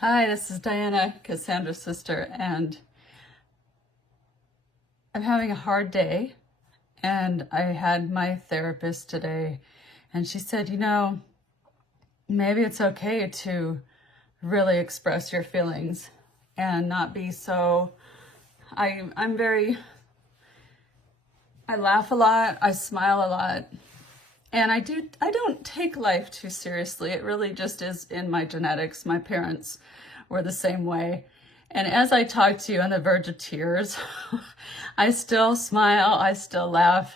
Hi, this is Diana, Cassandra's sister, and I'm having a hard day. And I had my therapist today, and she said, maybe it's okay to really express your feelings and not be so. I laugh a lot, I smile a lot, and I don't take life too seriously. It really just is in my genetics. My parents were the same way. And as I talk to you on the verge of tears, I still smile, I still laugh,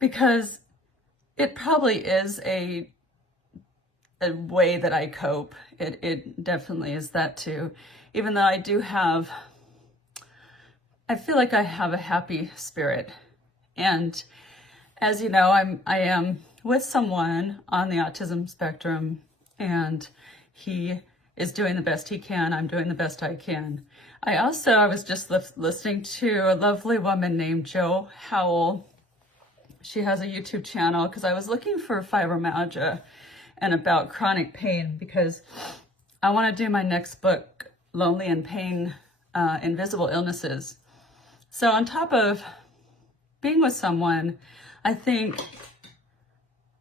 because it probably is a way that I cope. It definitely is that too. Even though I feel like I have a happy spirit. And as you know, I am with someone on the autism spectrum, and he is doing the best he can. I'm doing the best I can. I was just listening to a lovely woman named Howell. She has a YouTube channel because I was looking for fibromyalgia and about chronic pain, because I want to do my next book, Lonely and Pain, Invisible Illnesses. So on top of being with someone, I think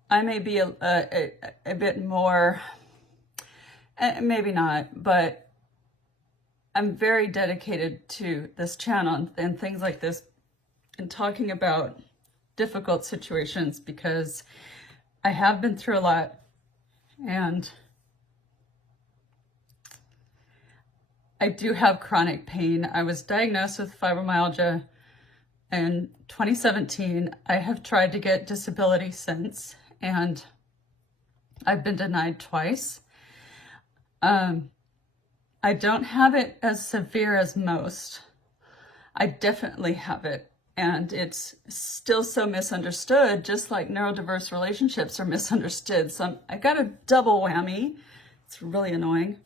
I may be a bit more, maybe not, but I'm very dedicated to this channel and things like this, and talking about difficult situations, because I have been through a lot, and I do have chronic pain. I was diagnosed with fibromyalgia in 2017. I have tried to get disability since, and I've been denied twice. I don't have it as severe as most. I definitely have it, and it's still so misunderstood, just like neurodiverse relationships are misunderstood. So I got a double whammy. It's really annoying.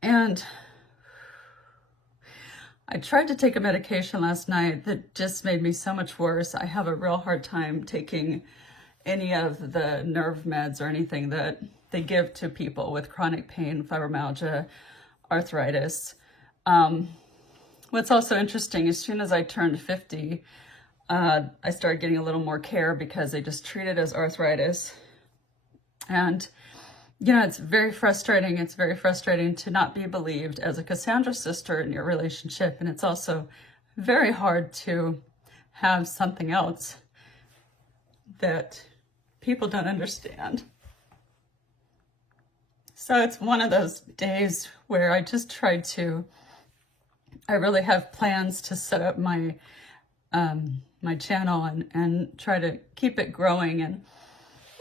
And I tried to take a medication last night that just made me so much worse. I have a real hard time taking any of the nerve meds or anything that they give to people with chronic pain, fibromyalgia, arthritis. What's also interesting, as soon as I turned 50, I started getting a little more care, because they just treat it as arthritis. And it's very frustrating. It's very frustrating to not be believed as a Cassandra sister in your relationship. And it's also very hard to have something else that people don't understand. So it's one of those days where I just tried to, I really have plans to set up my my channel and try to keep it growing. And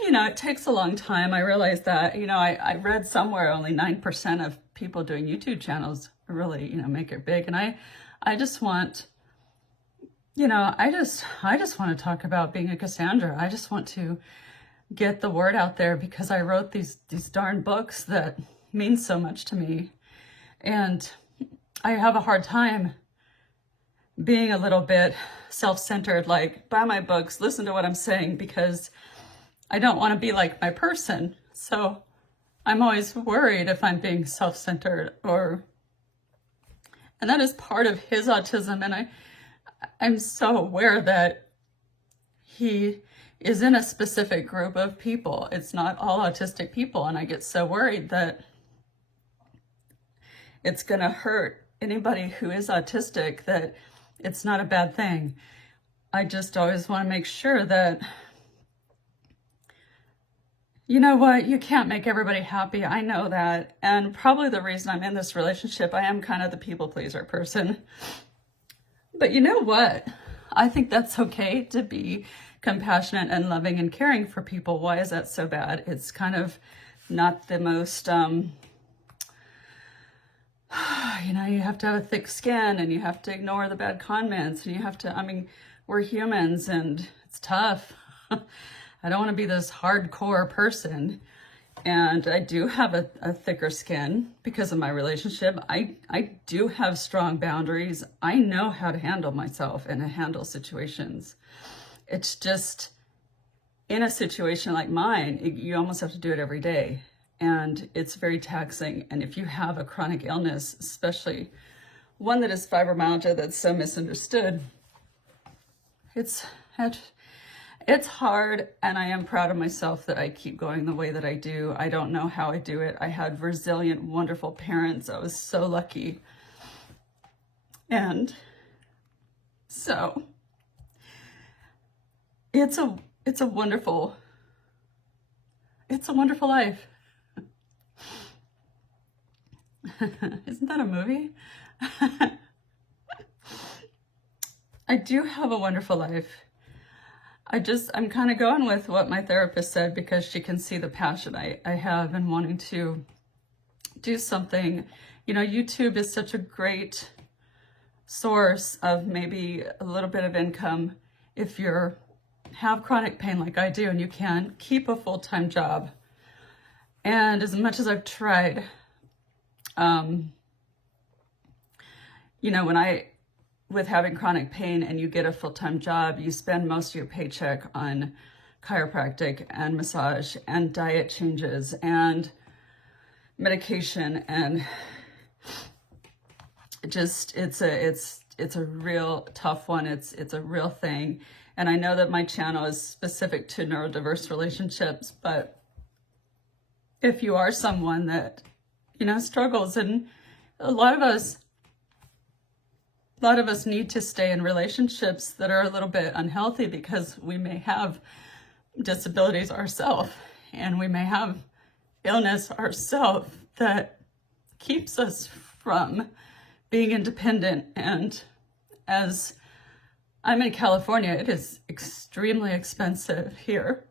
it takes a long time. I realize that. I read somewhere only 9% of people doing YouTube channels really, make it big. And I just want, I just want to talk about being a Cassandra. I just want to get the word out there, because I wrote these darn books that mean so much to me. And I have a hard time being a little bit self-centered, like, buy my books, listen to what I'm saying, because I don't want to be like my person. So I'm always worried if I'm being self-centered, and that is part of his autism. And I'm so aware that he is in a specific group of people. It's not all autistic people. And I get so worried that it's going to hurt anybody who is autistic, that it's not a bad thing. I just always want to make sure that, you can't make everybody happy. I know that. And probably the reason I'm in this relationship, I am kind of the people pleaser person. But you know what? I think that's okay to be compassionate and loving and caring for people. Why is that so bad? It's kind of not the most, you have to have a thick skin, and you have to ignore the bad comments, and you have to, we're humans, and it's tough. I don't want to be this hardcore person. And I do have a thicker skin because of my relationship. I do have strong boundaries. I know how to handle myself and handle situations. It's just, in a situation like mine, you almost have to do it every day. and it's very taxing. And if you have a chronic illness, especially one that is fibromyalgia that's so misunderstood, it's hard, and I am proud of myself that I keep going the way that I do. I don't know how I do it. I had resilient, wonderful parents. I was so lucky. And so it's a wonderful life. Isn't that a movie? I do have a wonderful life. I'm kind of going with what my therapist said, because she can see the passion I have in wanting to do something. You know, YouTube is such a great source of maybe a little bit of income if you have chronic pain like I do, and you can keep a full-time job. And as much as I've tried, you know, with having chronic pain and you get a full-time job, you spend most of your paycheck on chiropractic and massage and diet changes and medication, and just it's a real tough one. It's a real thing. And I know that my channel is specific to neurodiverse relationships, but if you are someone that, you know, struggles, and a lot of us need to stay in relationships that are a little bit unhealthy, because we may have disabilities ourselves, and we may have illness ourselves that keeps us from being independent. And as I'm in California, it is extremely expensive here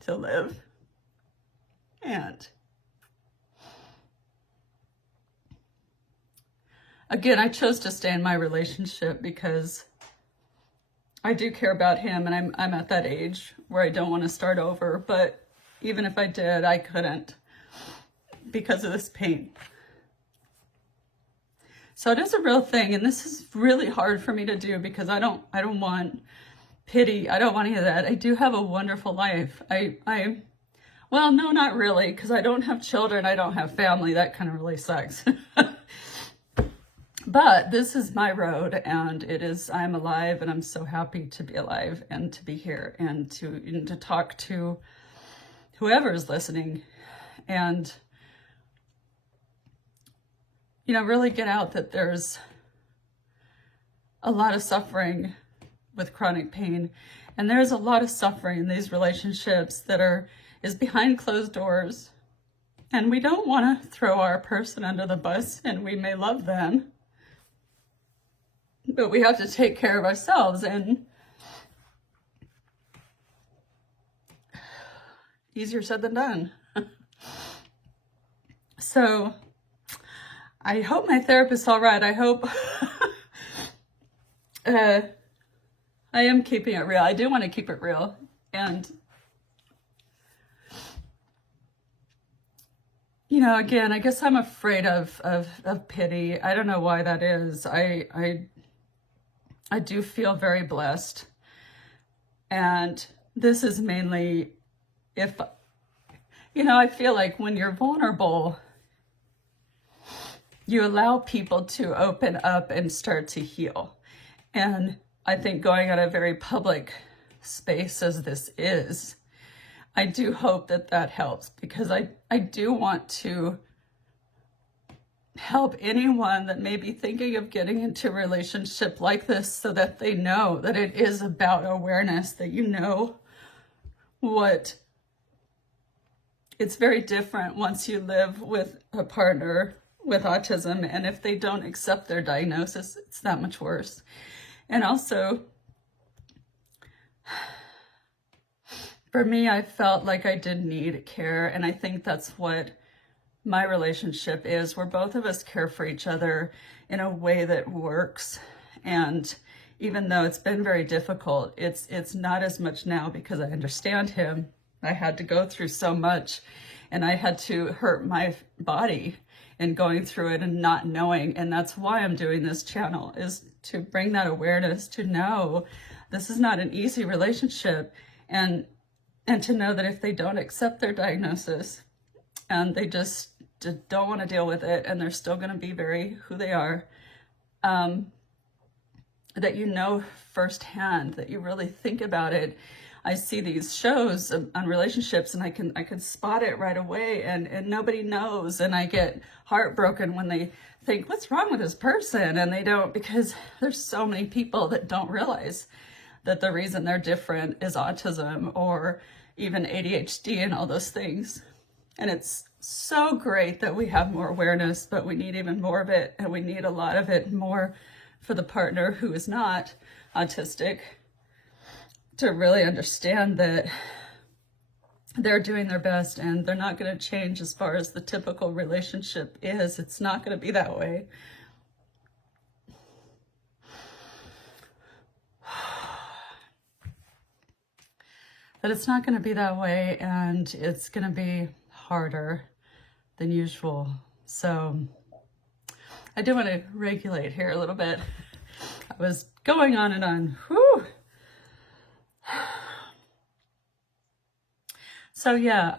to live. And again, I chose to stay in my relationship because I do care about him, and I'm at that age where I don't want to start over. But even if I did, I couldn't, because of this pain. So it is a real thing, and this is really hard for me to do, because I don't want pity. I don't want any of that. I do have a wonderful life. Well, no, not really, because I don't have children. I don't have family. That kind of really sucks. But this is my road, and I'm alive, and I'm so happy to be alive and to be here and to talk to whoever is listening, and, you know, really get out that there's a lot of suffering with chronic pain, and there's a lot of suffering in these relationships that is behind closed doors, and we don't want to throw our person under the bus, and we may love them, but we have to take care of ourselves, and easier said than done. So I hope my therapist's all right. I hope I am keeping it real. I do want to keep it real. And, you know, again, I guess I'm afraid of pity. I don't know why that is. I do feel very blessed. And this is mainly if, you know, I feel like when you're vulnerable, you allow people to open up and start to heal. And I think going on a very public space as this is, I do hope that that helps, because I do want to help anyone that may be thinking of getting into a relationship like this, so that they know that it is about awareness, that you know what it's very different once you live with a partner with autism, and if they don't accept their diagnosis, it's that much worse. And also, for me, I felt like I did need care, and I think that's what my relationship is, where both of us care for each other in a way that works. And even though it's been very difficult, it's not as much now, because I understand him. I had to go through so much, and I had to hurt my body and going through it and not knowing. And that's why I'm doing this channel, is to bring that awareness, to know this is not an easy relationship, and to know that if they don't accept their diagnosis, and they just don't want to deal with it, and they're still going to be very who they are, that you know firsthand, that you really think about it. I see these shows on relationships, and I can spot it right away, and nobody knows, and I get heartbroken when they think, what's wrong with this person? And they don't, because there's so many people that don't realize that the reason they're different is autism or even ADHD and all those things. And it's so great that we have more awareness, but we need even more of it, and we need a lot of it more for the partner who is not autistic to really understand that they're doing their best and they're not going to change as far as the typical relationship is. It's not going to be that way. But it's not going to be that way, and it's going to be harder than usual. So I do want to regulate here a little bit. I was going on and on. Whew. So yeah,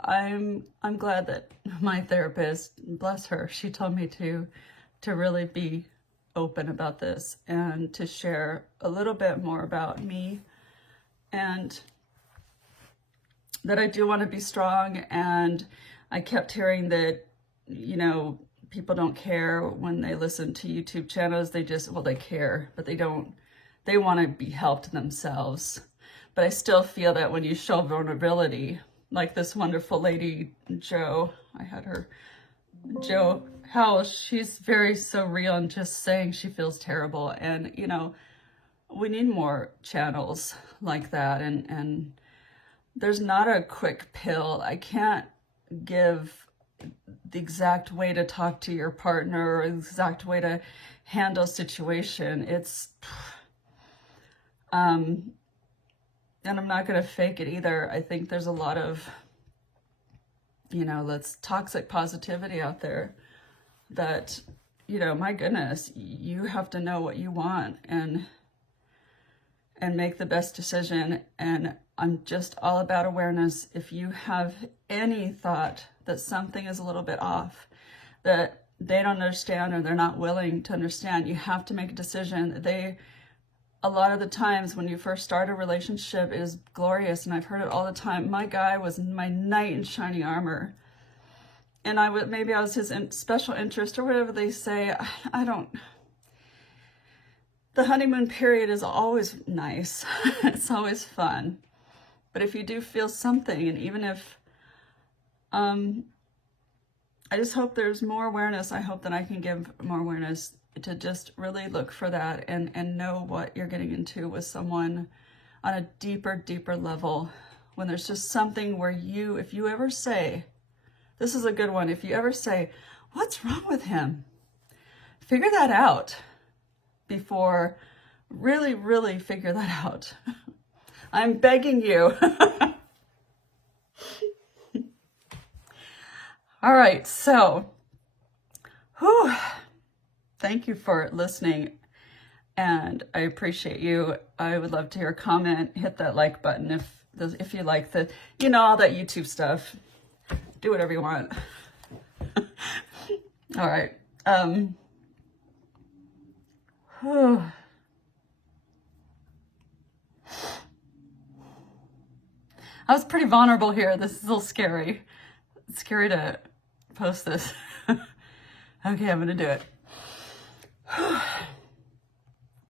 I'm glad that my therapist, bless her, she told me to really be open about this and to share a little bit more about me, and that I do want to be strong. And I kept hearing that, you know, people don't care when they listen to YouTube channels. They just, well, they care, but they don't, they want to be helped themselves. But I still feel that when you show vulnerability, like this wonderful lady, Jo, I had her, Jo Howell, she's very so real and just saying she feels terrible. And, you know, we need more channels like that. And there's not a quick pill. I can't give the exact way to talk to your partner or the exact way to handle a situation. It's, and I'm not going to fake it either. I think there's a lot of, you know, let's toxic positivity out there that, you know, my goodness, you have to know what you want and make the best decision. And I'm just all about awareness. If you have any thought that something is a little bit off, that they don't understand or they're not willing to understand, you have to make a decision. A lot of the times when you first start a relationship, it is glorious, and I've heard it all the time. My guy was my knight in shining armor, and maybe I was his special interest or whatever they say. I don't. The honeymoon period is always nice. It's always fun. But if you do feel something, and even if, I just hope there's more awareness. I hope that I can give more awareness to just really look for that and know what you're getting into with someone on a deeper level. When there's just something where if you ever say, this is a good one, if you ever say, what's wrong with him? Figure that out before really figure that out. I'm begging you. All right, so, whew. Thank you for listening, and I appreciate you. I would love to hear a comment. Hit that like button if you like you know, all that YouTube stuff. Do whatever you want. All right. I was pretty vulnerable here. This is a little scary. It's scary to post this. Okay, I'm gonna do it.